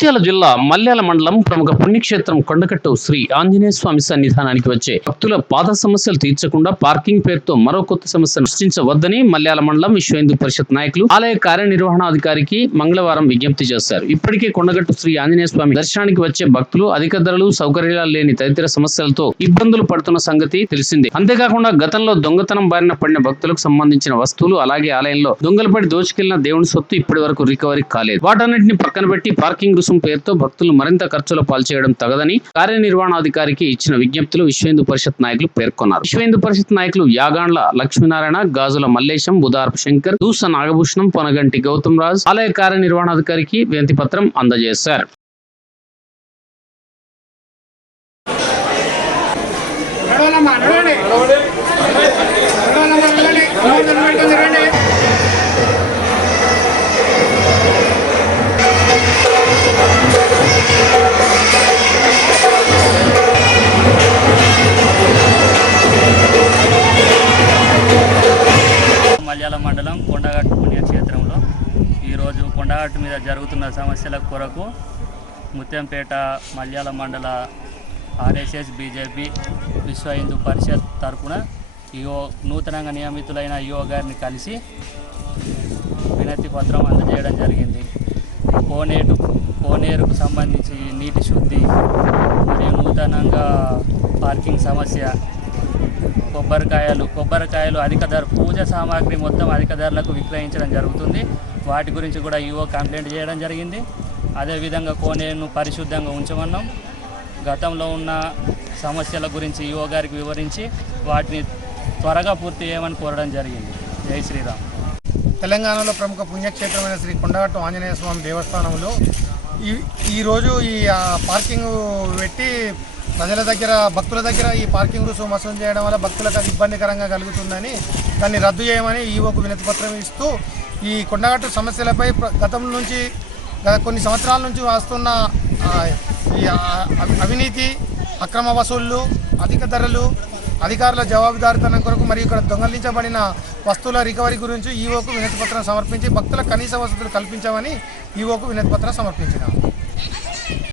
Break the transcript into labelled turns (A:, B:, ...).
A: జగిత్యాల జిల్లా మల్యాల మండలం ప్రముఖ పుణ్యక్షేత్రం కొండకట్టు శ్రీ ఆంజనేయ స్వామి సన్నిధానానికి వచ్చే భక్తుల పాద సమస్యలు తీర్చకుండా పార్కింగ్ పేరుతో మరో కొత్త సమస్యను సృష్టించవద్దని మల్యాల మండలం విశ్వ హిందూ పరిషత్ నాయకులు ఆలయ కార్యనిర్వహణాధికారికి మంగళవారం విజ్ఞప్తి చేశారు. ఇప్పటికే కొండగట్టు శ్రీ ఆంజనేయ స్వామి దర్శనానికి వచ్చే భక్తులు అధిక ధరలు సౌకర్యాలు లేని తదితర సమస్యలతో ఇబ్బందులు పడుతున్న సంగతి తెలిసిందే. అంతేకాకుండా గతంలో దొంగతనం బారిన పడిన భక్తులకు సంబంధించిన వస్తువులు అలాగే ఆలయంలో దొంగలు పడి దోచుకెళ్ళిన దేవుని సొత్తు ఇప్పటి వరకు రికవరీ కాలేదు. వాటన్నింటిని పక్కన పెట్టి పార్కింగ్ రుసుం పేరుతో భక్తులు మరింత ఖర్చుల పాల్చేయడం తగదని కార్యనిర్వహణాధికారికి ఇచ్చిన విజ్ఞప్తులు విశ్వేందు పరిషత్ నాయకులు పేర్కొన్నారు. విశ్వేందు పరిషత్ నాయకులు యాగాండ్ల లక్ష్మీనారాయణ గాజుల మల్లేశం బుధారపు శంకర్ దూస నాగభూషణం పొనగంటి గౌతమ్ రాజ్ ఆలయ కార్యనిర్వహణాధికారికి వినతి పత్రం అందజేశారు.
B: నడవలమ్మా నడవండి.
C: కొండగట్టు మీద జరుగుతున్న సమస్యల కొరకు ముత్యంపేట మల్యాల మండల ఆర్ఎస్ఎస్ బీజేపీ విశ్వ హిందూ పరిషత్ తరఫున ఈఓ నూతనంగా నియమితులైన ఈఓ గారిని కలిసి వినతి పత్రం అందజేయడం జరిగింది. కోనేటు కోనేరుకు సంబంధించి నీటి శుద్ధి మరియు నూతనంగా పార్కింగ్ సమస్య కొబ్బరికాయలు కొబ్బరికాయలు అధిక ధర పూజ సామాగ్రి మొత్తం అధిక ధరలకు విక్రయించడం జరుగుతుంది. వాటి గురించి కూడా ఈఓ కంప్లైంట్ చేయడం జరిగింది. అదేవిధంగా కోనేరును పరిశుద్ధంగా ఉంచమన్నాం. గతంలో ఉన్న సమస్యల గురించి ఈఓ గారికి వివరించి వాటిని త్వరగా పూర్తి చేయమని కోరడం జరిగింది. జై శ్రీరామ్.
B: తెలంగాణలో ప్రముఖ పుణ్యక్షేత్రమైన శ్రీ కొండగట్టు ఆంజనేయ స్వామి దేవస్థానంలో ఈ ఈరోజు ఈ పార్కింగ్ పెట్టి ప్రజల దగ్గర భక్తుల దగ్గర ఈ పార్కింగ్ రుసుము వసూలు చేయడం వల్ల భక్తులకు అది ఇబ్బందికరంగా కలుగుతుందని దాన్ని రద్దు చేయమని ఈవోకు వినతి పత్రం ఇస్తూ ఈ కొండగట్టు సమస్యలపై ప్ర- గతం నుంచి గత కొన్ని సంవత్సరాల నుంచి వస్తున్న ఈ అవినీతి అక్రమ వసూళ్ళు అధిక ధరలు అధికారుల జవాబుదారితనం కొరకు మరియు ఇక్కడ దొంగలించబడిన వస్తువుల రికవరీ గురించి ఈవోకు వినతి పత్రం సమర్పించి భక్తుల కనీస వసతులు కల్పించామని ఈవోకు వినతి పత్రం సమర్పించినాము